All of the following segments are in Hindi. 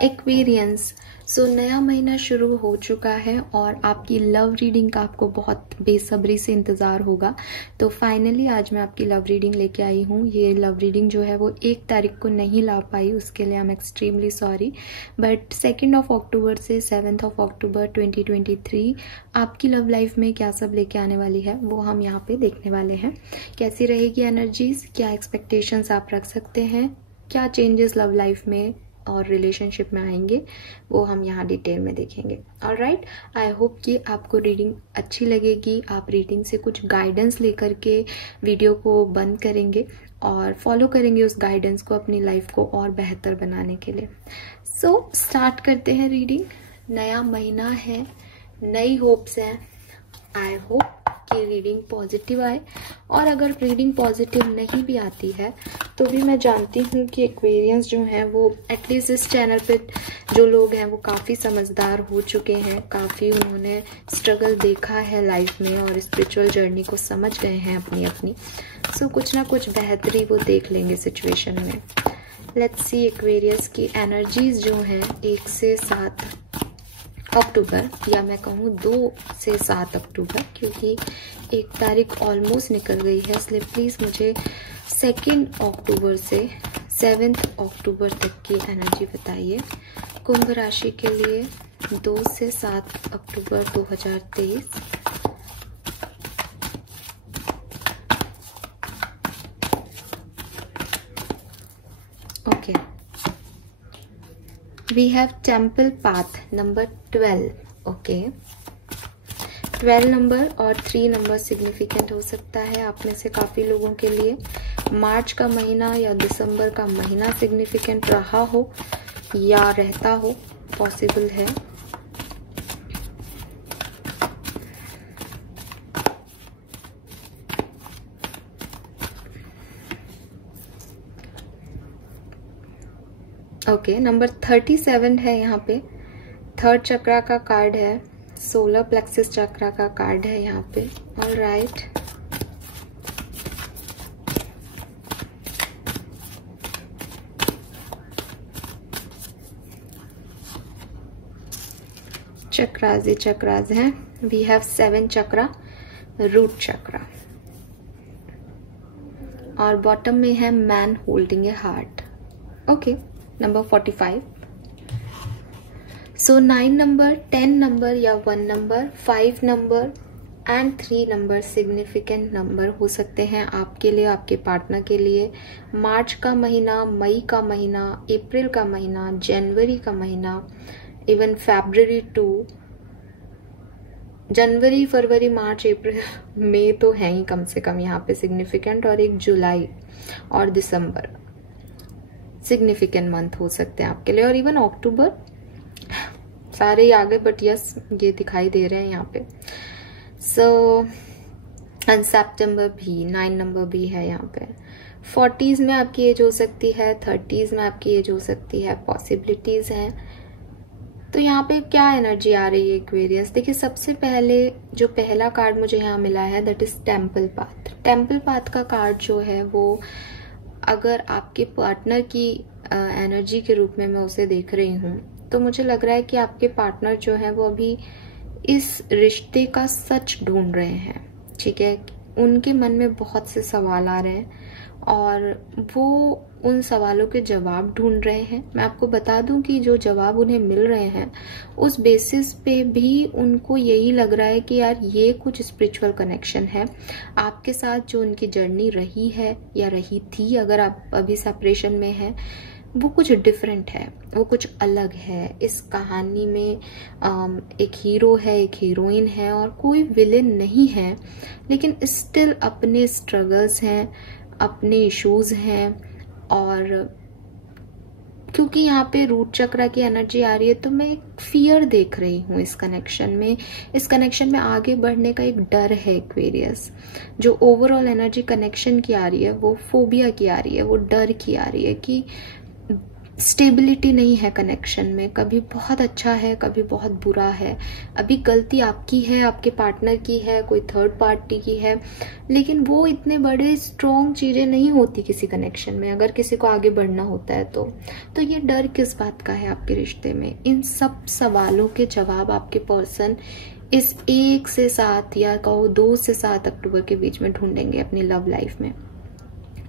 एक्वेरियंस। सो नया महीना शुरू हो चुका है और आपकी लव रीडिंग का आपको बहुत बेसब्री से इंतज़ार होगा। तो फाइनली आज मैं आपकी लव रीडिंग लेके आई हूँ। ये लव रीडिंग जो है वो 1 तारीख को नहीं ला पाई, उसके लिए I am extremely sorry. But 2 अक्टूबर से 7 अक्टूबर 2023 आपकी लव लाइफ में क्या सब लेके आने वाली है वो हम यहाँ पे देखने वाले हैं। कैसी रहेगी एनर्जीज, क्या एक्सपेक्टेशंस आप रख सकते हैं, क्या चेंजेस लव लाइफ में और रिलेशनशिप में आएंगे, वो हम यहाँ डिटेल में देखेंगे। ऑलराइट, आई होप कि आपको रीडिंग अच्छी लगेगी। आप रीडिंग से कुछ गाइडेंस लेकर के वीडियो को बंद करेंगे और फॉलो करेंगे उस गाइडेंस को अपनी लाइफ को और बेहतर बनाने के लिए। सो स्टार्ट करते हैं रीडिंग। नया महीना है, नई होप्स हैं। आई होप कि रीडिंग पॉजिटिव आए, और अगर रीडिंग पॉजिटिव नहीं भी आती है तो भी मैं जानती हूँ कि एक्वेरियंस जो हैं वो एटलीस्ट इस चैनल पे जो लोग हैं वो काफ़ी समझदार हो चुके हैं, काफ़ी उन्होंने स्ट्रगल देखा है लाइफ में और स्पिरिचुअल जर्नी को समझ गए हैं अपनी अपनी। सो कुछ ना कुछ बेहतरी वो देख लेंगे सिचुएशन में। लेट्स सी एक्वेरियस की एनर्जीज जो हैं 1 से 7 अक्टूबर, या मैं कहूँ 2 से 7 अक्टूबर, क्योंकि 1 तारीख ऑलमोस्ट निकल गई है, इसलिए प्लीज़ मुझे 2 अक्टूबर से 7 अक्टूबर तक की एनर्जी बताइए। कुंभ राशि के लिए 2 से 7 अक्टूबर 2023। Okay, we have temple path number 12। Okay, 12 number और 3 नंबर सिग्निफिकेंट हो सकता है आप में से काफ़ी लोगों के लिए। मार्च का महीना या दिसंबर का महीना सिग्निफिकेंट रहा हो या रहता हो, पॉसिबल है। ओके, नंबर 37 है यहाँ पे। 3rd चक्रा का कार्ड है, सोलर प्लेक्सिस चक्रा का कार्ड है यहाँ पे। ऑल राइट, चक्रास ही चक्रास हैं। वी हैव 7 चक्रा, रूट चक्रा, और बॉटम में है मैन होल्डिंग ए हार्ट। Okay, number 45। सो 9 नंबर, 10 नंबर या 1 number, 5 number and 3 number significant number हो सकते हैं आपके लिए, आपके पार्टनर के लिए। मार्च का महीना, मई का महीना, अप्रैल का महीना, जनवरी का महीना, इवन फरवरी 2, जनवरी, फरवरी, मार्च, अप्रैल, मई तो है ही कम से कम यहाँ पे सिग्निफिकेंट, और 1 जुलाई और दिसंबर सिग्निफिकेंट मंथ हो सकते हैं आपके लिए, और इवन अक्टूबर। सारे ही आगे, बट यस ये दिखाई दे रहे हैं यहाँ पे। सो एंड सितंबर भी 9 नंबर भी है यहाँ पे। 40s में आपकी एज हो सकती है, 30s में आपकी एज हो सकती है, पॉसिबिलिटीज हैं। तो यहाँ पे क्या एनर्जी आ रही है एक्वेरियस? देखिए, सबसे पहले जो पहला कार्ड मुझे यहाँ मिला है that is temple path. Temple path का कार्ड जो है वो अगर आपके पार्टनर की एनर्जी के रूप में मैं उसे देख रही हूँ, तो मुझे लग रहा है कि आपके पार्टनर जो है वो अभी इस रिश्ते का सच ढूंढ रहे हैं। ठीक है, उनके मन में बहुत से सवाल आ रहे हैं और वो उन सवालों के जवाब ढूंढ रहे हैं। मैं आपको बता दूं कि जो जवाब उन्हें मिल रहे हैं उस बेसिस पे भी उनको यही लग रहा है कि यार ये कुछ स्पिरिचुअल कनेक्शन है आपके साथ। जो उनकी जर्नी रही है या रही थी, अगर आप अभी सेपरेशन में हैं, वो कुछ डिफरेंट है, वो कुछ अलग है। इस कहानी में एक हीरो है, एक हीरोइन है और कोई विलेन नहीं है, लेकिन स्टिल अपने स्ट्रगल्स हैं, अपने इश्यूज हैं। और क्योंकि यहाँ पे रूट चक्रा की एनर्जी आ रही है, तो मैं एक फियर देख रही हूँ इस कनेक्शन में। इस कनेक्शन में आगे बढ़ने का एक डर है एक्वेरियस। जो ओवरऑल एनर्जी कनेक्शन की आ रही है वो फोबिया की आ रही है, वो डर की आ रही है कि स्टेबिलिटी नहीं है कनेक्शन में, कभी बहुत अच्छा है कभी बहुत बुरा है। अभी गलती आपकी है, आपके पार्टनर की है, कोई थर्ड पार्टी की है, लेकिन वो इतने बड़े स्ट्रॉन्ग चीज़ें नहीं होती किसी कनेक्शन में, अगर किसी को आगे बढ़ना होता है तो ये डर किस बात का है आपके रिश्ते में? इन सब सवालों के जवाब आपके पर्सन इस 1 से 7 या कहो 2 से 7 अक्टूबर के बीच में ढूंढेंगे अपनी लव लाइफ में।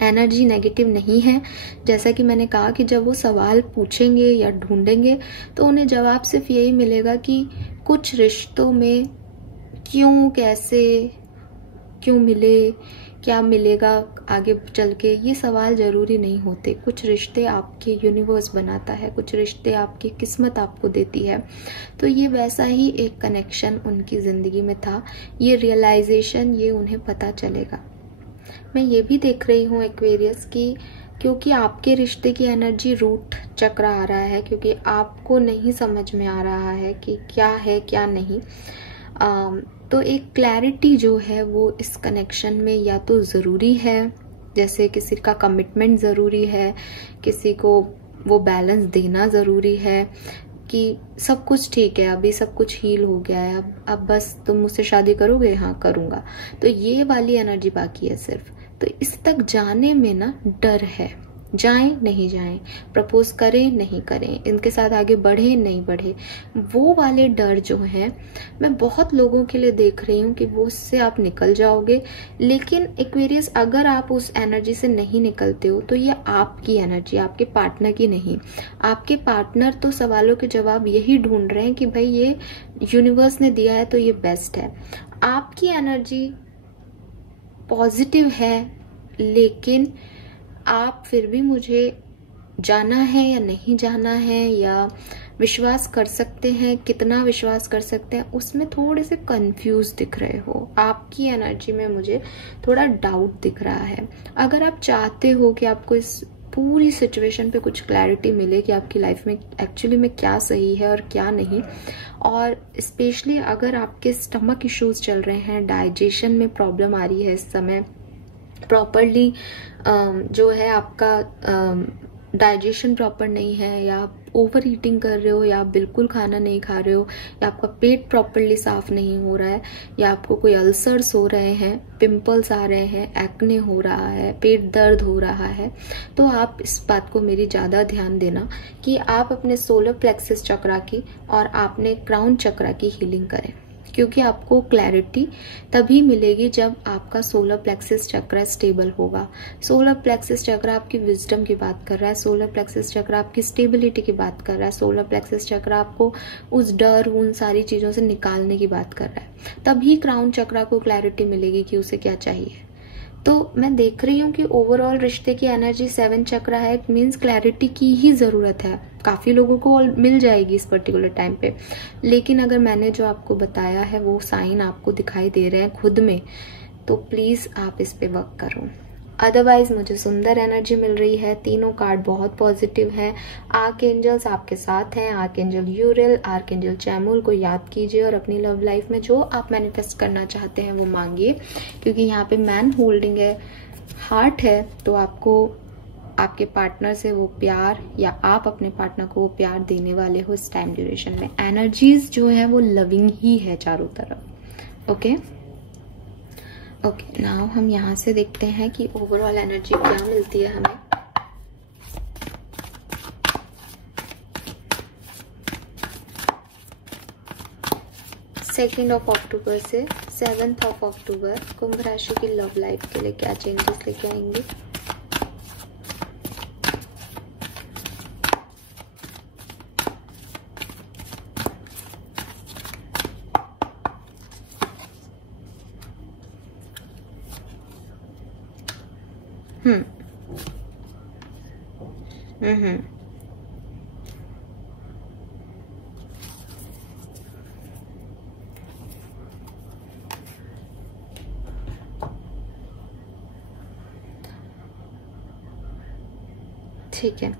एनर्जी नेगेटिव नहीं है। जैसा कि मैंने कहा कि जब वो सवाल पूछेंगे या ढूंढेंगे तो उन्हें जवाब सिर्फ यही मिलेगा कि कुछ रिश्तों में क्यों, कैसे, क्यों मिले, क्या मिलेगा आगे चल के, ये सवाल जरूरी नहीं होते। कुछ रिश्ते आपके यूनिवर्स बनाता है, कुछ रिश्ते आपकी किस्मत आपको देती है। तो ये वैसा ही एक कनेक्शन उनकी जिंदगी में था। ये रियलाइजेशन, ये उन्हें पता चलेगा। मैं ये भी देख रही हूँ एक्वेरियस की, क्योंकि आपके रिश्ते की एनर्जी रूट चक्र आ रहा है, क्योंकि आपको नहीं समझ में आ रहा है कि क्या है क्या नहीं। तो एक क्लैरिटी जो है वो इस कनेक्शन में या तो ज़रूरी है, जैसे किसी का कमिटमेंट ज़रूरी है, किसी को वो बैलेंस देना ज़रूरी है कि सब कुछ ठीक है, अभी सब कुछ हील हो गया है, अब बस तुम मुझसे शादी करोगे? हाँ करूँगा। तो ये वाली एनर्जी बाकी है सिर्फ। तो इस तक जाने में ना डर है, जाएं नहीं जाएं, प्रपोज करें नहीं करें, इनके साथ आगे बढ़े नहीं बढ़े, वो वाले डर जो हैं मैं बहुत लोगों के लिए देख रही हूँ कि वो उससे आप निकल जाओगे। लेकिन एक्वेरियस, अगर आप उस एनर्जी से नहीं निकलते हो तो ये आपकी एनर्जी, आपके पार्टनर की नहीं। आपके पार्टनर तो सवालों के जवाब यही ढूंढ रहे हैं कि भाई ये यूनिवर्स ने दिया है तो ये बेस्ट है। आपकी एनर्जी पॉजिटिव है, लेकिन आप फिर भी मुझे जाना है या नहीं जाना है, या विश्वास कर सकते हैं, कितना विश्वास कर सकते हैं, उसमें थोड़े से कंफ्यूज दिख रहे हो। आपकी एनर्जी में मुझे थोड़ा डाउट दिख रहा है। अगर आप चाहते हो कि आपको इस पूरी सिचुएशन पे कुछ क्लैरिटी मिले कि आपकी लाइफ में एक्चुअली में क्या सही है और क्या नहीं, और स्पेशली अगर आपके स्टमक इश्यूज चल रहे हैं, डाइजेशन में प्रॉब्लम आ रही है इस समय, प्रॉपरली जो है आपका डाइजेशन प्रॉपर नहीं है, या आप ओवर ईटिंग कर रहे हो, या आप बिल्कुल खाना नहीं खा रहे हो, या आपका पेट प्रॉपरली साफ नहीं हो रहा है, या आपको कोई अल्सर्स हो रहे हैं, पिंपल्स आ रहे हैं, एक्ने हो रहा है, पेट दर्द हो रहा है, तो आप इस बात को मेरी ज़्यादा ध्यान देना कि आप अपने सोलर प्लेक्सस चक्रा की और आपने क्राउन चक्रा की हीलिंग करें। क्योंकि आपको क्लैरिटी तभी मिलेगी जब आपका सोलर प्लेक्सस चक्र स्टेबल होगा। सोलर प्लेक्सस चक्र आपकी विजडम की बात कर रहा है, सोलर प्लेक्सस चक्र आपकी स्टेबिलिटी की बात कर रहा है, सोलर प्लेक्सस चक्र आपको उस डर, उन सारी चीज़ों से निकालने की बात कर रहा है। तभी क्राउन चक्र को क्लैरिटी मिलेगी कि उसे क्या चाहिए। तो मैं देख रही हूँ कि ओवरऑल रिश्ते की एनर्जी 7 चक्र है। इट मीन्स क्लैरिटी की ही ज़रूरत है। काफ़ी लोगों को मिल जाएगी इस पर्टिकुलर टाइम पे, लेकिन अगर मैंने जो आपको बताया है वो साइन आपको दिखाई दे रहे हैं खुद में, तो प्लीज़ आप इस पे वर्क करो। अदरवाइज मुझे सुंदर एनर्जी मिल रही है, तीनों कार्ड बहुत पॉजिटिव हैं। आर्कएंजल्स आपके साथ हैं, आर्कएंजल यूरियल, आर्कएंजल चैमुल को याद कीजिए और अपनी लव लाइफ में जो आप मैनिफेस्ट करना चाहते हैं वो मांगिए, क्योंकि यहाँ पे मैन होल्डिंग है, हार्ट है, तो आपको आपके पार्टनर से वो प्यार, या आप अपने पार्टनर को वो प्यार देने वाले हो इस टाइम ड्यूरेशन में। एनर्जीज जो है वो लविंग ही है चारों तरफ। ओके ओके, नाउ हम यहाँ से देखते हैं कि ओवरऑल एनर्जी क्या मिलती है हमें। सेकेंड ऑफ अक्टूबर से 7th ऑफ अक्टूबर कुंभ राशि की लव लाइफ के लिए क्या चेंजेस लेके आएंगे। ठीक है।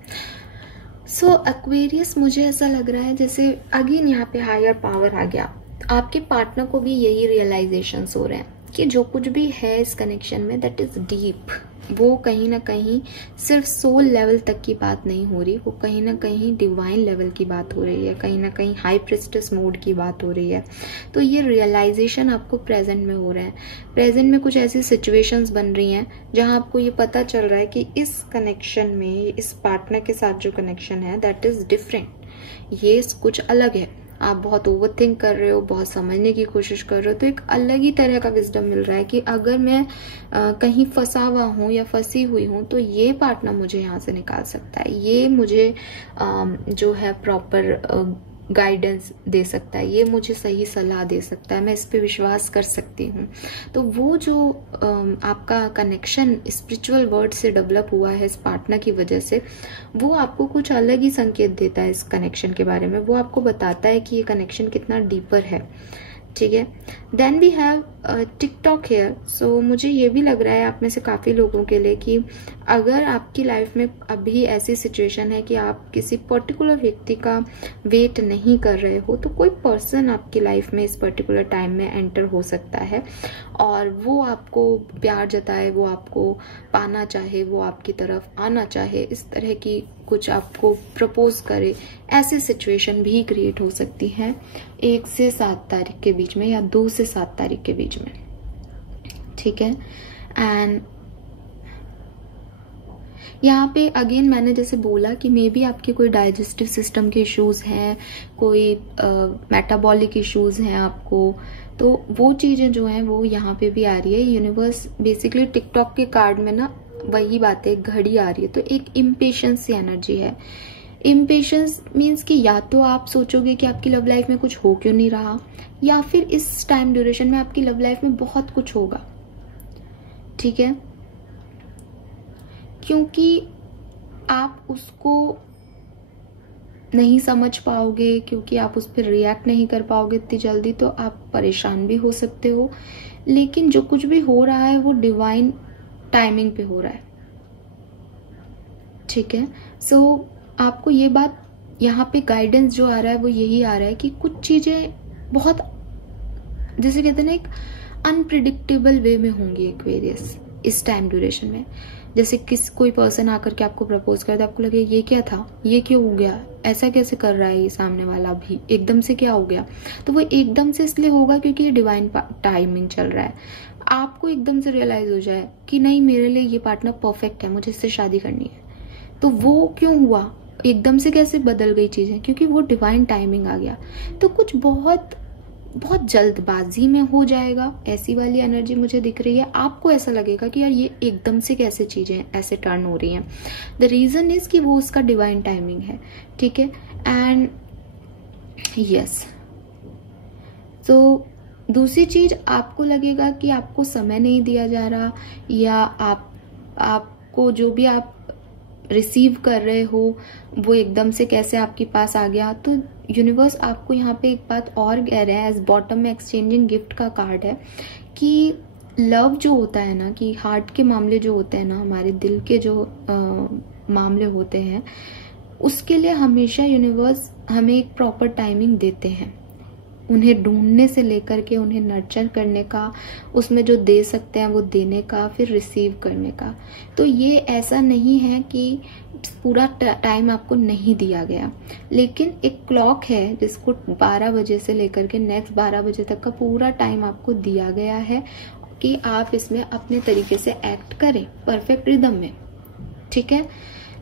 सो एक्वेरियस, मुझे ऐसा लग रहा है जैसे अगेन यहाँ पे हायर पावर आ गया। आपके पार्टनर को भी यही रियलाइजेशन हो रहे हैं कि जो कुछ भी है इस कनेक्शन में दैट इज डीप, वो कहीं ना कहीं सिर्फ सोल लेवल तक की बात नहीं हो रही, वो कहीं ना कहीं डिवाइन लेवल की बात हो रही है, कहीं ना कहीं हाई प्रिस्टेस मोड की बात हो रही है। तो ये रियलाइजेशन आपको प्रेजेंट में हो रहा है। प्रेजेंट में कुछ ऐसी सिचुएशंस बन रही हैं जहां आपको ये पता चल रहा है कि इस कनेक्शन में, इस पार्टनर के साथ जो कनेक्शन है दैट इज डिफरेंट, ये कुछ अलग है। आप बहुत ओवरथिंक कर रहे हो, बहुत समझने की कोशिश कर रहे हो, तो एक अलग ही तरह का विजडम मिल रहा है कि अगर मैं कहीं फंसा हुआ हूँ या फंसी हुई हूँ तो ये पार्टनर मुझे यहाँ से निकाल सकता है, ये मुझे जो है प्रॉपर गाइडेंस दे सकता है, ये मुझे सही सलाह दे सकता है, मैं इस पे विश्वास कर सकती हूँ। तो वो जो आपका कनेक्शन स्पिरिचुअल वर्ल्ड से डेवलप हुआ है इस पार्टनर की वजह से, वो आपको कुछ अलग ही संकेत देता है इस कनेक्शन के बारे में। वो आपको बताता है कि ये कनेक्शन कितना डीपर है, ठीक है। Then we have TikTok here. So मुझे ये भी लग रहा है आप में से काफ़ी लोगों के लिए कि अगर आपकी लाइफ में अभी ऐसी सिचुएशन है कि आप किसी पर्टिकुलर व्यक्ति का वेट नहीं कर रहे हो, तो कोई पर्सन आपकी लाइफ में इस पर्टिकुलर टाइम में एंटर हो सकता है और वो आपको प्यार जताए, वो आपको पाना चाहे, वो आपकी तरफ आना चाहे, इस तरह की कुछ आपको प्रपोज करे। ऐसी सिचुएशन भी क्रिएट हो सकती है 1 से 7 तारीख के बीच में या 2 से 7 तारीख के बीच में, ठीक है। एंड यहाँ पे अगेन मैंने जैसे बोला कि मे बी आपके कोई डाइजेस्टिव सिस्टम के इश्यूज हैं, कोई मेटाबॉलिक इश्यूज हैं आपको, तो वो चीजें जो हैं वो यहाँ पे भी आ रही है। यूनिवर्स बेसिकली टिकटॉक के कार्ड में ना वही बात है, घड़ी आ रही है, तो एक इम्पेशंस सी एनर्जी है। इम्पेशंस मीन्स कि या तो आप सोचोगे कि आपकी लव लाइफ में कुछ हो क्यों नहीं रहा, या फिर इस टाइम ड्यूरेशन में आपकी लव लाइफ में बहुत कुछ होगा, ठीक है, क्योंकि आप उसको नहीं समझ पाओगे, क्योंकि आप उस पर रिएक्ट नहीं कर पाओगे इतनी जल्दी, तो आप परेशान भी हो सकते हो। लेकिन जो कुछ भी हो रहा है वो डिवाइन टाइमिंग पे हो रहा है, ठीक है। सो आपको ये बात यहाँ पे गाइडेंस जो आ रहा है वो यही आ रहा है कि कुछ चीजें बहुत, जैसे कहते हैं ना, एक अनप्रिडिक्टेबल वे में होंगी एक्वेरियस इस टाइम ड्यूरेशन में। जैसे कोई पर्सन आकर के आपको प्रपोज कर दे, आपको लगे ये क्या था, ये क्यों हो गया, ऐसा कैसे कर रहा है ये सामने वाला, भी एकदम से क्या हो गया, तो वो एकदम से इसलिए होगा क्योंकि ये डिवाइन टाइमिंग चल रहा है। आपको एकदम से रियलाइज हो जाए कि नहीं, मेरे लिए ये पार्टनर परफेक्ट है, मुझे इससे शादी करनी है, तो वो क्यों हुआ, एकदम से कैसे बदल गई चीजें, क्योंकि वो डिवाइन टाइमिंग आ गया। तो कुछ बहुत बहुत जल्दबाजी में हो जाएगा, ऐसी वाली एनर्जी मुझे दिख रही है। आपको ऐसा लगेगा कि यार ये एकदम से कैसे चीजें ऐसे टर्न हो रही हैं। द रीजन इज कि वो उसका डिवाइन टाइमिंग है, ठीक है। एंड यस, तो दूसरी चीज, आपको लगेगा कि आपको समय नहीं दिया जा रहा, या आपको जो भी आप रिसीव कर रहे हो वो एकदम से कैसे आपके पास आ गया। तो यूनिवर्स आपको यहाँ पे एक बात और कह रहे हैं, एज बॉटम में एक्सचेंजिंग गिफ्ट का कार्ड है, कि लव जो होता है ना, कि हार्ट के मामले जो होते हैं ना, हमारे दिल के जो मामले होते हैं, उसके लिए हमेशा यूनिवर्स हमें एक प्रॉपर टाइमिंग देते हैं। उन्हें ढूंढने से लेकर के उन्हें नर्चर करने का, उसमें जो दे सकते हैं वो देने का, फिर रिसीव करने का। तो ये ऐसा नहीं है कि पूरा टाइम आपको नहीं दिया गया, लेकिन एक क्लॉक है जिसको 12 बजे से लेकर के नेक्स्ट 12 बजे तक का पूरा टाइम आपको दिया गया है कि आप इसमें अपने तरीके से एक्ट करें परफेक्ट रिदम में, ठीक है।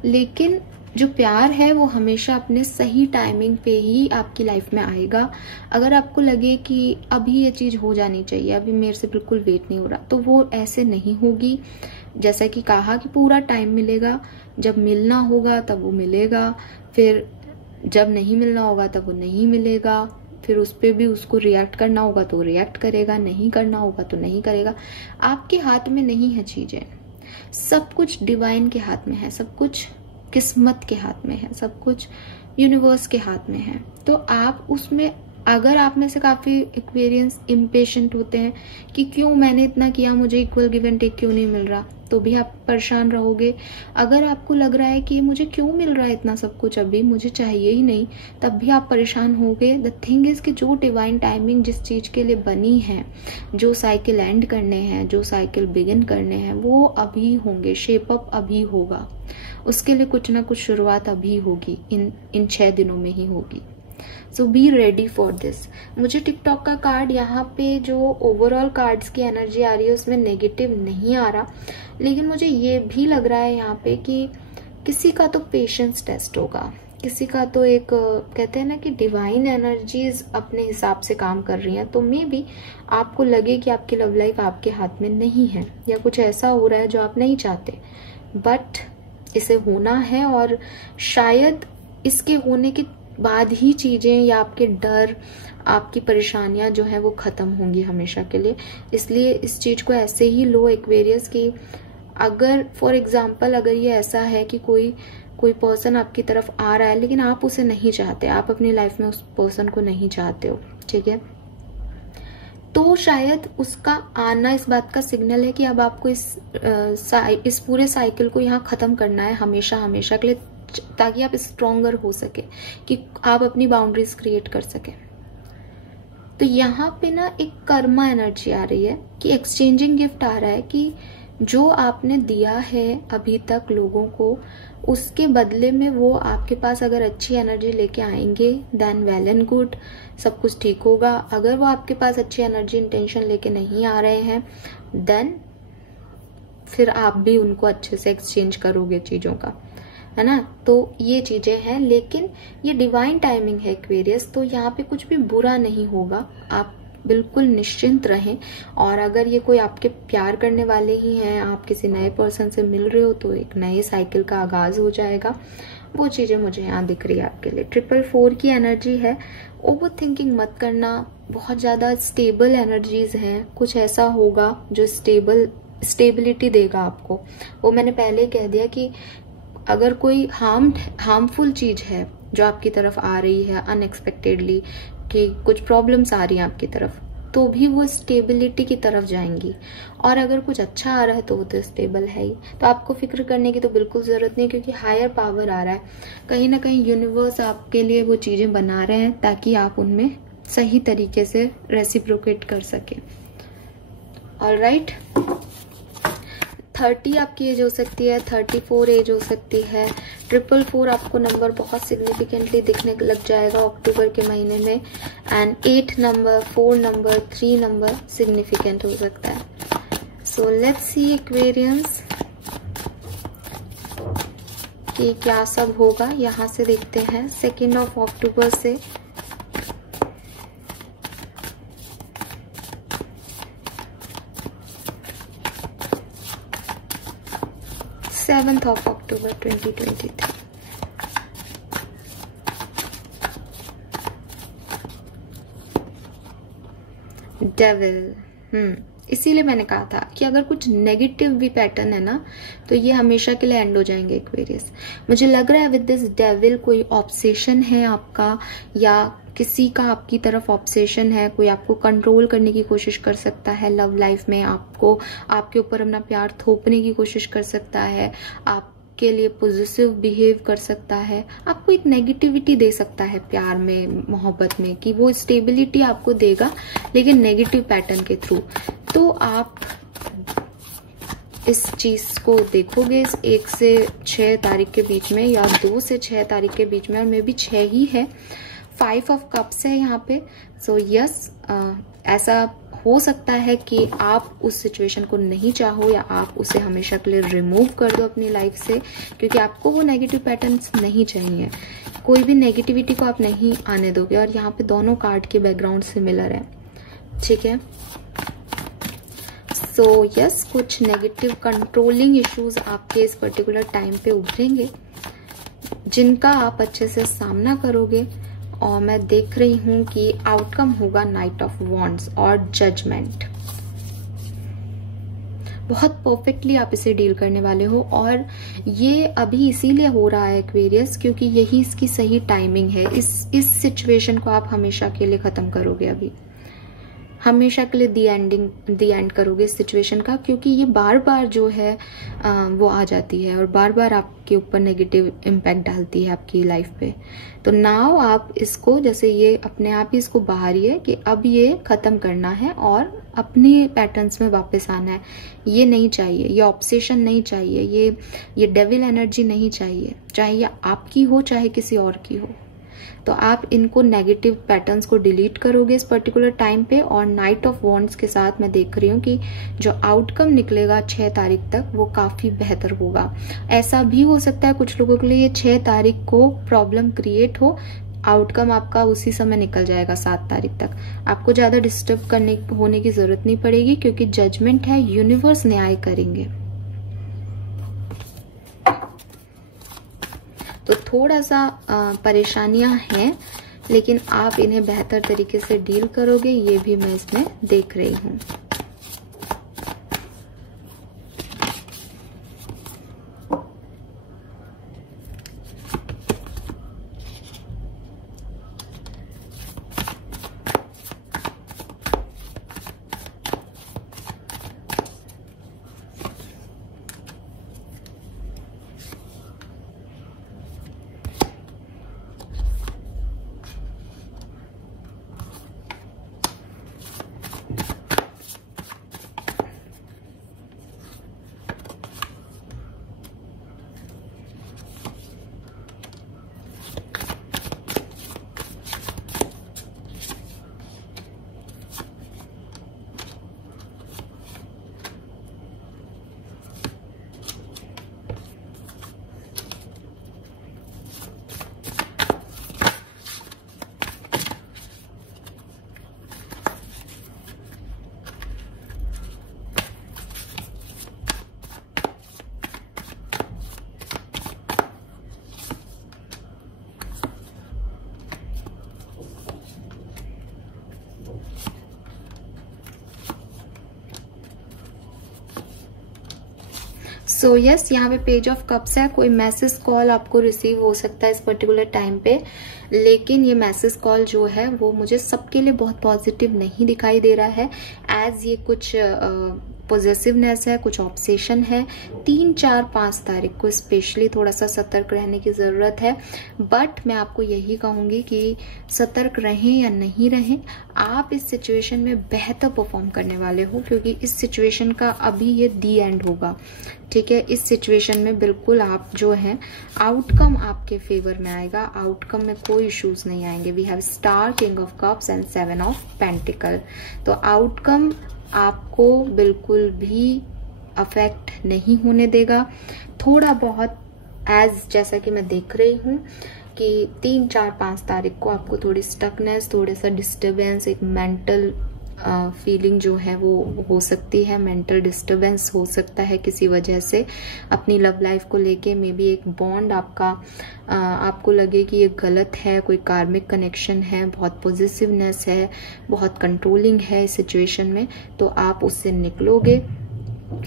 लेकिन जो प्यार है वो हमेशा अपने सही टाइमिंग पे ही आपकी लाइफ में आएगा। अगर आपको लगे कि अभी ये चीज हो जानी चाहिए, अभी मेरे से बिल्कुल वेट नहीं हो रहा, तो वो ऐसे नहीं होगी। जैसा कि कहा कि पूरा टाइम मिलेगा, जब मिलना होगा तब वो मिलेगा, फिर जब नहीं मिलना होगा तब वो नहीं मिलेगा, फिर उस पर भी उसको रिएक्ट करना होगा तो रिएक्ट करेगा, नहीं करना होगा तो नहीं करेगा। आपके हाथ में नहीं है चीजें, सब कुछ डिवाइन के हाथ में है, सब कुछ किस्मत के हाथ में है, सब कुछ यूनिवर्स के हाथ में है। तो आप उसमें अगर आप में से काफी एक्वेरियंस इम्पेशेंट होते हैं कि क्यों मैंने इतना किया, मुझे इक्वल गिव एंड टेक क्यों नहीं मिल रहा, तो भी आप परेशान रहोगे। अगर आपको लग रहा है कि मुझे क्यों मिल रहा है इतना सब कुछ, अभी मुझे चाहिए ही नहीं, तब भी आप परेशान होगे। द थिंग इज कि जो डिवाइन टाइमिंग जिस चीज के लिए बनी है, जो साइकिल एंड करने हैं, जो साइकिल बिगिन करने हैं, वो अभी होंगे, शेप अप अभी होगा। उसके लिए कुछ ना कुछ शुरुआत अभी होगी, इन 6 दिनों में ही होगी। सो बी रेडी फॉर दिस। मुझे टिकटॉक का कार्ड यहाँ पे जो ओवरऑल कार्ड्स की एनर्जी आ रही है उसमें नेगेटिव नहीं आ रहा, लेकिन मुझे ये भी लग रहा है यहाँ पे कि किसी का तो पेशेंस टेस्ट होगा, किसी का तो एक कहते हैं ना कि डिवाइन एनर्जीज अपने हिसाब से काम कर रही हैं। तो मे बी आपको लगे कि आपकी लव लाइफ आपके हाथ में नहीं है, या कुछ ऐसा हो रहा है जो आप नहीं चाहते, बट इसे होना है। और शायद इसके होने के बाद ही चीजें या आपके डर, आपकी परेशानियां जो है वो खत्म होंगी हमेशा के लिए। इसलिए इस चीज को ऐसे ही लो एक्वेरियस की अगर फॉर एग्जाम्पल अगर ये ऐसा है कि कोई पर्सन आपकी तरफ आ रहा है लेकिन आप उसे नहीं चाहते, आप अपनी लाइफ में उस पर्सन को नहीं चाहते हो, ठीक है, तो शायद उसका आना इस बात का सिग्नल है कि अब आपको इस पूरे साइकिल को यहाँ खत्म करना है हमेशा हमेशा के लिए, ताकि आप स्ट्रोंगर हो सके, कि आप अपनी बाउंड्रीज क्रिएट कर सके। तो यहाँ पे ना एक कर्मा एनर्जी आ रही है कि एक्सचेंजिंग गिफ्ट आ रहा है कि जो आपने दिया है अभी तक लोगों को, उसके बदले में वो आपके पास अगर अच्छी एनर्जी लेके आएंगे देन वेल एंड गुड, सब कुछ ठीक होगा। अगर वो आपके पास अच्छी एनर्जी इंटेंशन लेके नहीं आ रहे हैं देन फिर आप भी उनको अच्छे से एक्सचेंज करोगे चीजों का, है ना। तो ये चीजें हैं, लेकिन ये डिवाइन टाइमिंग है एक्वेरियस, तो यहाँ पे कुछ भी बुरा नहीं होगा, आप बिल्कुल निश्चिंत रहें। और अगर ये कोई आपके प्यार करने वाले ही हैं, आप किसी नए पर्सन से मिल रहे हो, तो एक नए साइकिल का आगाज हो जाएगा। वो चीजें मुझे यहाँ दिख रही है आपके लिए। 444 की एनर्जी है, ओवर थिंकिंग मत करना, बहुत ज्यादा स्टेबल एनर्जीज हैं, कुछ ऐसा होगा जो स्टेबिलिटी देगा आपको। वो मैंने पहले कह दिया कि अगर कोई हार्मफुल चीज है जो आपकी तरफ आ रही है अनएक्सपेक्टेडली, कि कुछ प्रॉब्लम्स आ रही हैं आपकी तरफ, तो भी वो स्टेबिलिटी की तरफ जाएंगी। और अगर कुछ अच्छा आ रहा है तो वो तो स्टेबल है ही, तो आपको फिक्र करने की तो बिल्कुल जरूरत नहीं, क्योंकि हायर पावर आ रहा है। कहीं ना कहीं यूनिवर्स आपके लिए वो चीजें बना रहे हैं ताकि आप उनमें सही तरीके से रेसिप्रोकेट कर सके। ऑलराइट, 30 आपकी एज हो सकती है, 34 एज हो सकती है, 444 आपको नंबर बहुत सिग्निफिकेंटली दिखने लग जाएगा अक्टूबर के महीने में। And 8 number, 4 number, 3 number significant हो सकता है। सो लेट्स सी एक्वेरियंस कि क्या सब होगा, यहाँ से देखते हैं 2 अक्टूबर से। 7 अक्टूबर 2023। डेविल, इसीलिए मैंने कहा था कि अगर कुछ नेगेटिव भी पैटर्न है ना, तो ये हमेशा के लिए एंड हो जाएंगे एक्वेरियस। मुझे लग रहा है विद दिस डेविल कोई ऑब्सेशन है आपका, या किसी का आपकी तरफ ऑब्सेशन है, कोई आपको कंट्रोल करने की कोशिश कर सकता है लव लाइफ में, आपके ऊपर अपना प्यार थोपने की कोशिश कर सकता है, आपके लिए पॉजिटिव बिहेव कर सकता है, आपको एक नेगेटिविटी दे सकता है प्यार में, मोहब्बत में, कि वो स्टेबिलिटी आपको देगा लेकिन नेगेटिव पैटर्न के थ्रू। तो आप इस चीज को देखोगे 1 से 6 तारीख के बीच में, या 2 से 6 तारीख के बीच में, और मे बी 6 ही है। 5 ऑफ कप्स है यहाँ पे। सो यस, ऐसा हो सकता है कि आप उस सिचुएशन को नहीं चाहो, या आप उसे हमेशा के लिए रिमूव कर दो अपनी लाइफ से, क्योंकि आपको वो नेगेटिव पैटर्न्स नहीं चाहिए। कोई भी नेगेटिविटी को आप नहीं आने दोगे। और यहाँ पे दोनों कार्ड के बैकग्राउंड सिमिलर है, ठीक है। सो यस, कुछ नेगेटिव कंट्रोलिंग इश्यूज आपके इस पर्टिकुलर टाइम पे उभरेंगे, जिनका आप अच्छे से सामना करोगे। और मैं देख रही हूं कि आउटकम होगा नाइट ऑफ वॉन्ड्स और जजमेंट। बहुत परफेक्टली आप इसे डील करने वाले हो। और ये अभी इसीलिए हो रहा है एक्वेरियस, क्योंकि यही इसकी सही टाइमिंग है। इस सिचुएशन को आप हमेशा के लिए खत्म करोगे, अभी हमेशा के लिए दी एंड करोगे इस सिचुएशन का, क्योंकि ये बार बार जो है वो आ जाती है और बार बार आपके ऊपर नेगेटिव इम्पैक्ट डालती है आपकी लाइफ पे। तो नाउ आप इसको, जैसे ये अपने आप ही इसको बाहरिए कि अब ये खत्म करना है और अपने पैटर्न्स में वापस आना है। ये नहीं चाहिए, ये ऑब्सेशन नहीं चाहिए, ये डेविल एनर्जी नहीं चाहिए, चाहे ये आपकी हो चाहे किसी और की हो। तो आप इनको नेगेटिव पैटर्न्स को डिलीट करोगे इस पर्टिकुलर टाइम पे। और नाइट ऑफ वॉन्ड्स के साथ मैं देख रही हूँ कि जो आउटकम निकलेगा 6 तारीख तक वो काफी बेहतर होगा। ऐसा भी हो सकता है कुछ लोगों के लिए ये 6 तारीख को प्रॉब्लम क्रिएट हो, आउटकम आपका उसी समय निकल जाएगा 7 तारीख तक। आपको ज्यादा डिस्टर्ब होने की जरूरत नहीं पड़ेगी, क्योंकि जजमेंट है, यूनिवर्स न्याय करेंगे। तो थोड़ा सा परेशानियां हैं, लेकिन आप इन्हें बेहतर तरीके से डील करोगे, ये भी मैं इसमें देख रही हूँ। सो यस, यहाँ पे पेज ऑफ कप्स है। कोई मैसेज कॉल आपको रिसीव हो सकता है इस पर्टिकुलर टाइम पे, लेकिन ये मैसेज कॉल जो है वो मुझे सबके लिए बहुत पॉजिटिव नहीं दिखाई दे रहा है। एज ये कुछ पॉजिटिवनेस है, कुछ ऑब्सेशन है। 3, 4, 5 तारीख को स्पेशली थोड़ा सा सतर्क रहने की जरूरत है। बट मैं आपको यही कहूंगी कि सतर्क रहें या नहीं रहें, आप इस सिचुएशन में बेहतर परफॉर्म करने वाले हो, क्योंकि इस सिचुएशन का अभी ये दी एंड होगा। ठीक है, इस सिचुएशन में बिल्कुल आप जो है आउटकम आपके फेवर में आएगा, आउटकम में कोई इश्यूज नहीं आएंगे। We have star, king of cups and 7 of pentacle. तो आउटकम आपको बिल्कुल भी अफेक्ट नहीं होने देगा। थोड़ा बहुत जैसा कि मैं देख रही हूँ कि 3, 4, 5 तारीख को आपको थोड़ी स्टकनेस, थोड़ा सा डिस्टर्बेंस, एक मेंटल फीलिंग जो है वो हो सकती है, मेंटल डिस्टर्बेंस हो सकता है किसी वजह से अपनी लव लाइफ को लेके। मे बी एक बॉन्ड आपका आपको लगे कि ये गलत है, कोई कार्मिक कनेक्शन है, बहुत पॉजिटिवनेस है, बहुत कंट्रोलिंग है इस सिचुएशन में, तो आप उससे निकलोगे।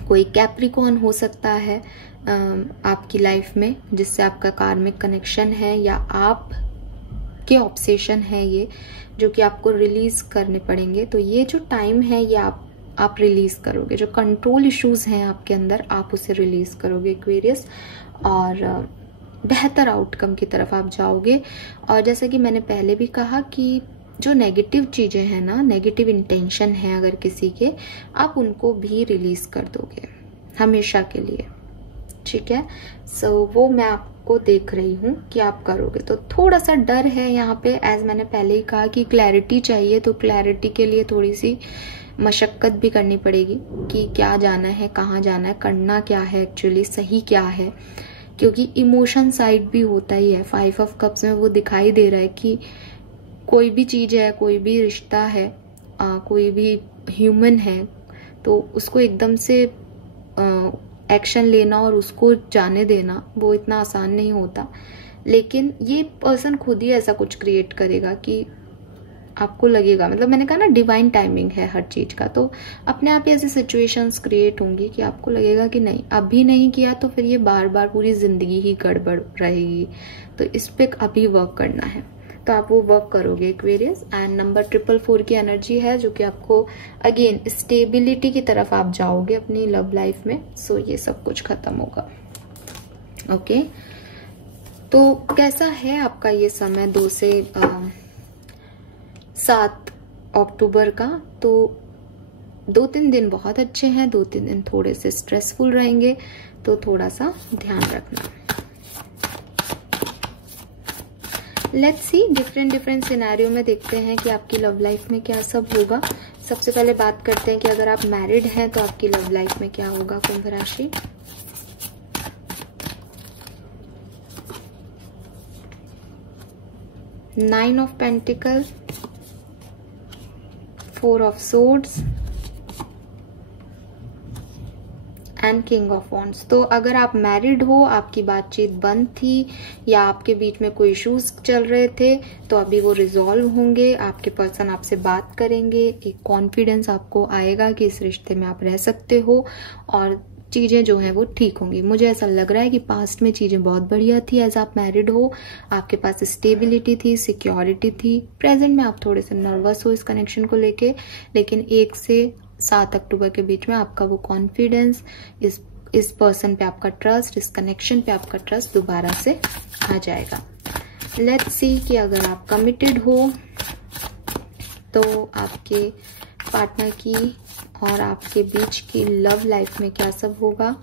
कोई कैप्रिकॉर्न हो सकता है आपकी लाइफ में जिससे आपका कार्मिक कनेक्शन है, या आप के ऑब्सेशन है ये, जो कि आपको रिलीज करने पड़ेंगे। तो ये जो टाइम है ये आप रिलीज करोगे। जो कंट्रोल इश्यूज हैं आपके अंदर, आप उसे रिलीज करोगे एक्वेरियस, और बेहतर आउटकम की तरफ आप जाओगे। और जैसा कि मैंने पहले भी कहा कि जो नेगेटिव चीजें हैं ना, नेगेटिव इंटेंशन है अगर किसी के, आप उनको भी रिलीज कर दोगे हमेशा के लिए। ठीक है, सो वो मैं आपको देख रही हूँ कि आप करोगे। तो थोड़ा सा डर है यहाँ पे, एज मैंने पहले ही कहा कि क्लैरिटी चाहिए, तो क्लैरिटी के लिए थोड़ी सी मशक्कत भी करनी पड़ेगी कि क्या जाना है, कहाँ जाना है, करना क्या है, एक्चुअली सही क्या है, क्योंकि इमोशन साइड भी होता ही है। 5 ऑफ कप्स में वो दिखाई दे रहा है कि कोई भी चीज है, कोई भी रिश्ता है, कोई भी ह्यूमन है, तो उसको एकदम से एक्शन लेना और उसको जाने देना वो इतना आसान नहीं होता। लेकिन ये पर्सन खुद ही ऐसा कुछ क्रिएट करेगा कि आपको लगेगा, मतलब मैंने कहा ना डिवाइन टाइमिंग है हर चीज का, तो अपने आप ही ऐसी सिचुएशंस क्रिएट होंगी कि आपको लगेगा कि नहीं अभी नहीं किया तो फिर ये बार बार पूरी जिंदगी ही गड़बड़ रहेगी, तो इस पे अभी वर्क करना है, तो आप वो वर्क करोगे एक्वेरियस। एंड नंबर 444 की एनर्जी है जो कि आपको अगेन स्टेबिलिटी की तरफ आप जाओगे अपनी लव लाइफ में। सो ये सब कुछ खत्म होगा। ओके, तो कैसा है आपका ये समय 2 से 7 अक्टूबर का? तो 2-3 दिन बहुत अच्छे हैं, 2-3 दिन थोड़े से स्ट्रेसफुल रहेंगे, तो थोड़ा सा ध्यान रखना। लेट्स सी डिफरेंट सिनेरियो में देखते हैं कि आपकी लव लाइफ में क्या सब होगा। सबसे पहले बात करते हैं कि अगर आप मैरिड हैं तो आपकी लव लाइफ में क्या होगा कुंभ राशि। Nine of pentacle, 4 of swords and king of wands. तो अगर आप मैरिड हो, आपकी बातचीत बंद थी या आपके बीच में कोई इश्यूज चल रहे थे, तो अभी वो रिजॉल्व होंगे, आपके पर्सन आपसे बात करेंगे, एक कॉन्फिडेंस आपको आएगा कि इस रिश्ते में आप रह सकते हो और चीजें जो हैं वो ठीक होंगी। मुझे ऐसा लग रहा है कि पास्ट में चीजें बहुत बढ़िया थी एज आप मैरिड हो, आपके पास स्टेबिलिटी थी, सिक्योरिटी थी। प्रेजेंट में आप थोड़े से नर्वस हो इस कनेक्शन को लेके, लेकिन 1 से 7 अक्टूबर के बीच में आपका वो कॉन्फिडेंस, इस पर्सन पे आपका ट्रस्ट, इस कनेक्शन पे आपका ट्रस्ट दोबारा से आ जाएगा। लेट्स सी कि अगर आप कमिटेड हो तो आपके पार्टनर की और आपके बीच की लव लाइफ में क्या सब होगा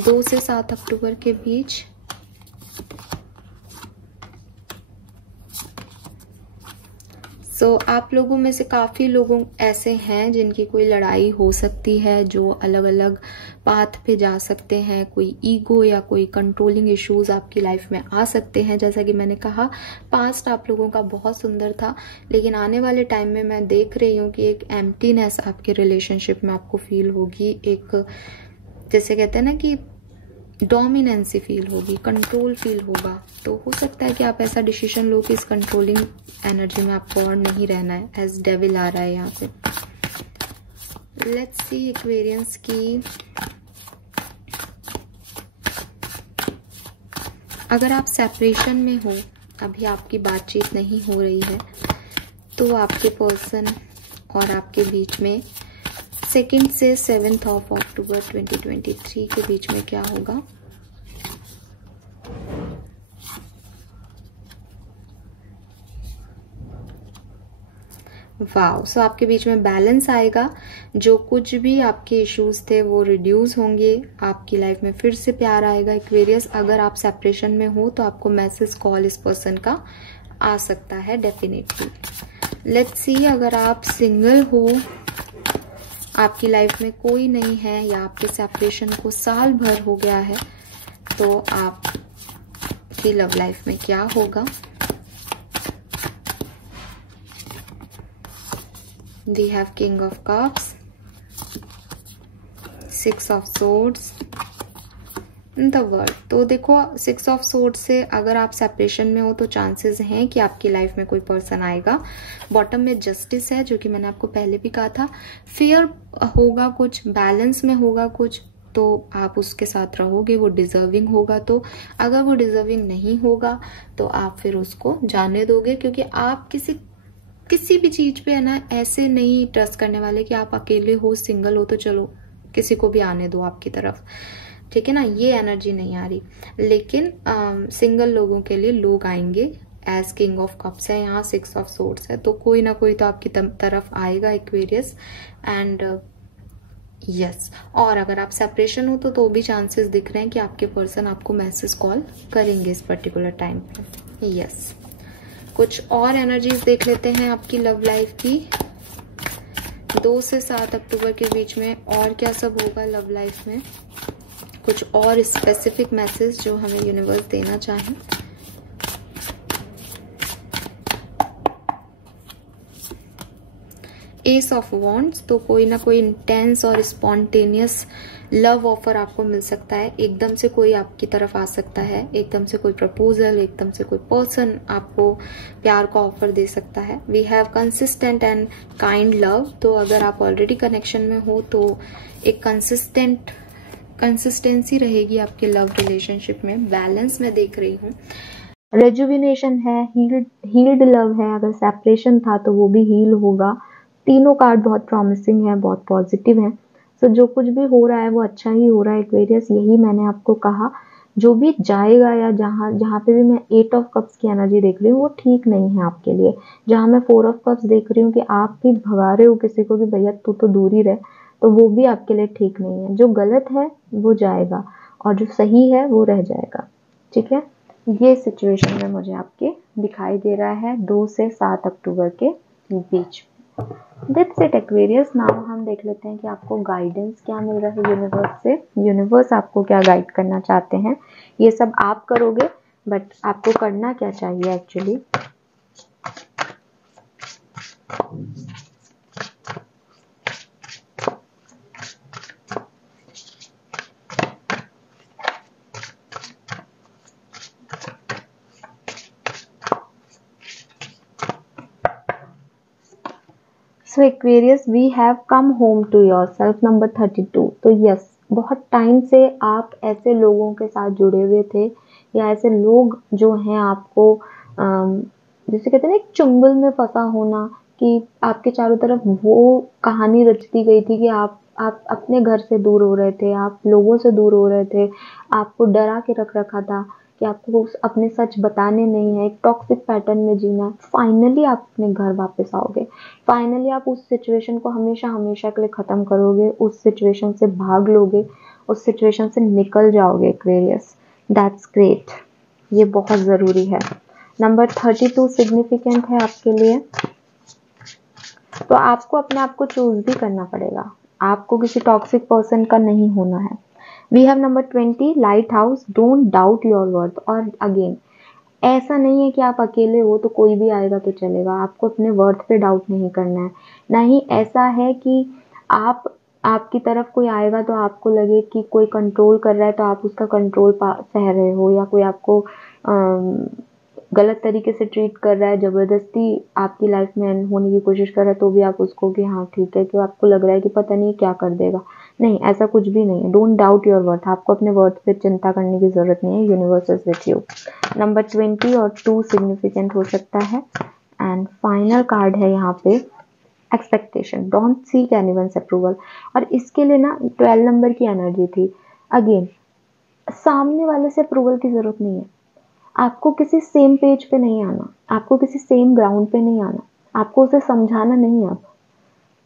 2 से 7 अक्टूबर के बीच। आप लोगों में से काफी लोगों ऐसे हैं जिनकी कोई लड़ाई हो सकती है, जो अलग अलग पाथ पे जा सकते हैं। कोई ईगो या कोई कंट्रोलिंग इश्यूज आपकी लाइफ में आ सकते हैं। जैसा कि मैंने कहा, पास्ट आप लोगों का बहुत सुंदर था, लेकिन आने वाले टाइम में मैं देख रही हूँ कि एक एम्प्टीनेस आपके रिलेशनशिप में आपको फील होगी। एक जैसे कहते हैं ना कि डोमिनेंसी फील होगी, कंट्रोल फील होगा। तो हो सकता है कि आप ऐसा डिसीजन लो कि इस कंट्रोलिंग एनर्जी में आपको और नहीं रहना है, एज डेविल आ रहा है यहाँ पे। लेट्स सी एक्वेरियंस की अगर आप सेपरेशन में हो, अभी आपकी बातचीत नहीं हो रही है, तो आपके पर्सन और आपके बीच में 2 से 7 ऑफ अक्टूबर 2023 के बीच में क्या होगा। वाओ, सो आपके बीच में बैलेंस आएगा। जो कुछ भी आपके इश्यूज थे वो रिड्यूस होंगे, आपकी लाइफ में फिर से प्यार आएगा। एक्वेरियस, अगर आप सेपरेशन में हो तो आपको मैसेज कॉल इस पर्सन का आ सकता है डेफिनेटली। लेट्स सी अगर आप सिंगल हो, आपकी लाइफ में कोई नहीं है या आपके सेपरेशन को साल भर हो गया है, तो आपकी लव लाइफ में क्या होगा। We have King of Cups, 6 of Swords, The World। तो देखो 6 of Swords से अगर आप सेपरेशन में हो तो चांसेस हैं कि आपकी लाइफ में कोई पर्सन आएगा। बॉटम में जस्टिस है, जो कि मैंने आपको पहले भी कहा था। फेयर होगा कुछ, बैलेंस में होगा कुछ, तो आप उसके साथ रहोगे। वो डिजर्विंग होगा, तो अगर वो डिजर्विंग नहीं होगा तो आप फिर उसको जाने दोगे, क्योंकि आप किसी भी चीज पे है ना ऐसे नहीं ट्रस्ट करने वाले कि आप अकेले हो, सिंगल हो तो चलो किसी को भी आने दो आपकी तरफ, ठीक है ना। ये एनर्जी नहीं आ रही, लेकिन सिंगल लोगों के लिए लोग आएंगे। एज किंग ऑफ कप्स है यहाँ, 6 ऑफ सोर्ड्स है, तो कोई ना कोई तो आपकी तरफ आएगा एक्वेरियस। एंड यस, और अगर आप सेपरेशन हो तो भी चांसेस दिख रहे हैं कि आपके पर्सन आपको मैसेज कॉल करेंगे इस पर्टिकुलर टाइम पे। यस, कुछ और एनर्जीज देख लेते हैं आपकी लव लाइफ की 2 से 7 अक्टूबर के बीच में। और क्या सब होगा लव लाइफ में, कुछ और स्पेसिफिक मैसेज जो हमें यूनिवर्स देना चाहे। एस ऑफ वॉन्ड्स, तो कोई ना कोई इंटेंस और स्पॉन्टेनियस लव ऑफर आपको मिल सकता है। एकदम से कोई आपकी तरफ आ सकता है, एकदम से कोई प्रपोजल, एकदम से कोई पर्सन आपको प्यार का ऑफर दे सकता है। We have consistent and kind love, तो अगर आप ऑलरेडी कनेक्शन में हो तो एक कंसिस्टेंसी रहेगी आपके लव रिलेशनशिप में। बैलेंस मैं देख रही हूँ, रेजुविनेशन है, हील्ड लव है। अगर सेपरेशन था तो वो भी हील होगा। तीनों कार्ड बहुत प्रॉमिसिंग है, बहुत पॉजिटिव है। सो जो कुछ भी हो रहा है वो अच्छा ही हो रहा है एक्वेरियस, यही मैंने आपको कहा। जो भी जाएगा या जहाँ पे भी मैं 8 ऑफ कप्स की एनर्जी देख रही हूँ वो ठीक नहीं है आपके लिए। जहाँ मैं 4 ऑफ कप्स देख रही हूँ कि आप भी भगा रहे हो किसी को कि भैया तू तो दूर ही रह, तो वो भी आपके लिए ठीक नहीं है। जो गलत है वो जाएगा और जो सही है वो रह जाएगा, ठीक है। ये सिचुएशन में मुझे आपके दिखाई दे रहा है 2 से 7 अक्टूबर के बीच। That's it Aquarius. नाउ हम देख लेते हैं कि आपको गाइडेंस क्या मिल रहा है यूनिवर्स से। यूनिवर्स आपको क्या गाइड करना चाहते हैं। ये सब आप करोगे, बट आपको करना क्या चाहिए actually. So Aquarius, we have come home to yourself, number 32। तो यस, बहुत टाइम से आप ऐसे लोगों के साथ जुड़े हुए थे या ऐसे लोग जो हैं आपको जैसे कहते हैं ना एक चुंगल में फंसा होना, कि आपके चारों तरफ वो कहानी रचती गई थी कि आप अपने घर से दूर हो रहे थे, आप लोगों से दूर हो रहे थे, आपको डरा के रख रखा था कि आपको अपने सच बताने नहीं है, एक टॉक्सिक पैटर्न में जीना। फाइनली आप अपने घर वापस आओगे, फाइनली आप उस सिचुएशन को हमेशा हमेशा के लिए खत्म करोगे, उस सिचुएशन से भाग लोगे, उस सिचुएशन से निकल जाओगे एक्वेरियस। दैट्स ग्रेट, ये बहुत जरूरी है। नंबर 32 सिग्निफिकेंट है आपके लिए। तो आपको अपने आप को चूज भी करना पड़ेगा, आपको किसी टॉक्सिक पर्सन का नहीं होना है। We have number 20 lighthouse, don't doubt your worth. और अगेन ऐसा नहीं है कि आप अकेले हो तो कोई भी आएगा तो चलेगा, आपको अपने वर्थ पे डाउट नहीं करना है। ना ही ऐसा है कि आपकी तरफ कोई आएगा तो आपको लगे कि कोई कंट्रोल कर रहा है तो आप उसका कंट्रोल सह रहे हो, या कोई आपको गलत तरीके से ट्रीट कर रहा है, जबरदस्ती आपकी लाइफ में होने की कोशिश कर रहा है तो भी आप उसको कि हाँ ठीक है, कि आपको लग रहा है कि पता नहीं क्या कर देगा। नहीं, ऐसा कुछ भी नहीं है। डोंट डाउट योर वर्थ, आपको अपने वर्थ पे चिंता करने की जरूरत नहीं है। Universe is with you. Number 20 और 2 सिग्निफिकेंट हो सकता है। एंड फाइनल कार्ड है यहाँ पे expectation, don't seek anyone's approval. और इसके लिए ना 12 नंबर की एनर्जी थी। अगेन सामने वाले से अप्रूवल की जरूरत नहीं है, आपको किसी सेम पेज पे नहीं आना, आपको किसी सेम ग्राउंड पे नहीं आना, आपको उसे समझाना नहीं है। आप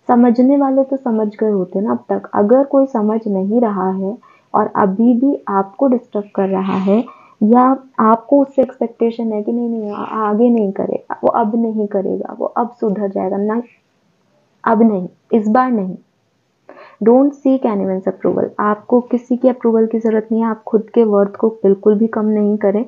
समझने वाले तो समझ गए होते ना अब तक। अगर कोई समझ नहीं रहा है और अभी भी आपको डिस्टर्ब कर रहा है, या आपको उससे एक्सपेक्टेशन है कि नहीं आगे नहीं करेगा, वो अब नहीं करेगा, वो अब सुधर जाएगा, ना अब नहीं, इस बार नहीं। डोंट सीक एनीवन्स अप्रूवल, आपको किसी की अप्रूवल की जरूरत नहीं है। आप खुद के वर्थ को बिल्कुल भी कम नहीं करें,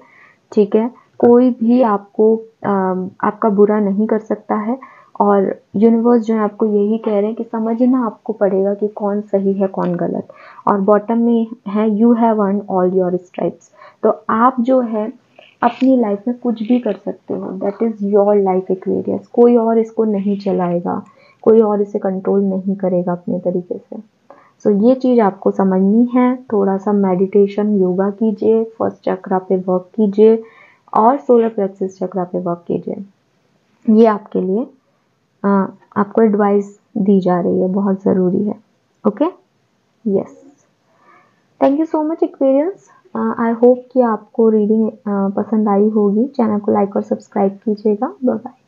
ठीक है। कोई भी आपको आपका बुरा नहीं कर सकता है। और यूनिवर्स जो है आपको यही कह रहे हैं कि समझना आपको पड़ेगा कि कौन सही है कौन गलत। और बॉटम में है you have earn all your stripes. तो आप जो है अपनी लाइफ में कुछ भी कर सकते हो, that is your life Aquarius. कोई और इसको नहीं चलाएगा, कोई और इसे कंट्रोल नहीं करेगा अपने तरीके से। सो ये चीज आपको समझनी है। थोड़ा सा मेडिटेशन योगा कीजिए, फर्स्ट चक्रा पे वर्क कीजिए और सोलर प्लेक्सस चक्रा पे वर्क कीजिए। ये आपके लिए आपको एडवाइस दी जा रही है, बहुत ज़रूरी है। Okay, yes, thank you so much Aquarius. I hope कि आपको रीडिंग पसंद आई होगी। चैनल को लाइक और सब्सक्राइब कीजिएगा। Bye bye.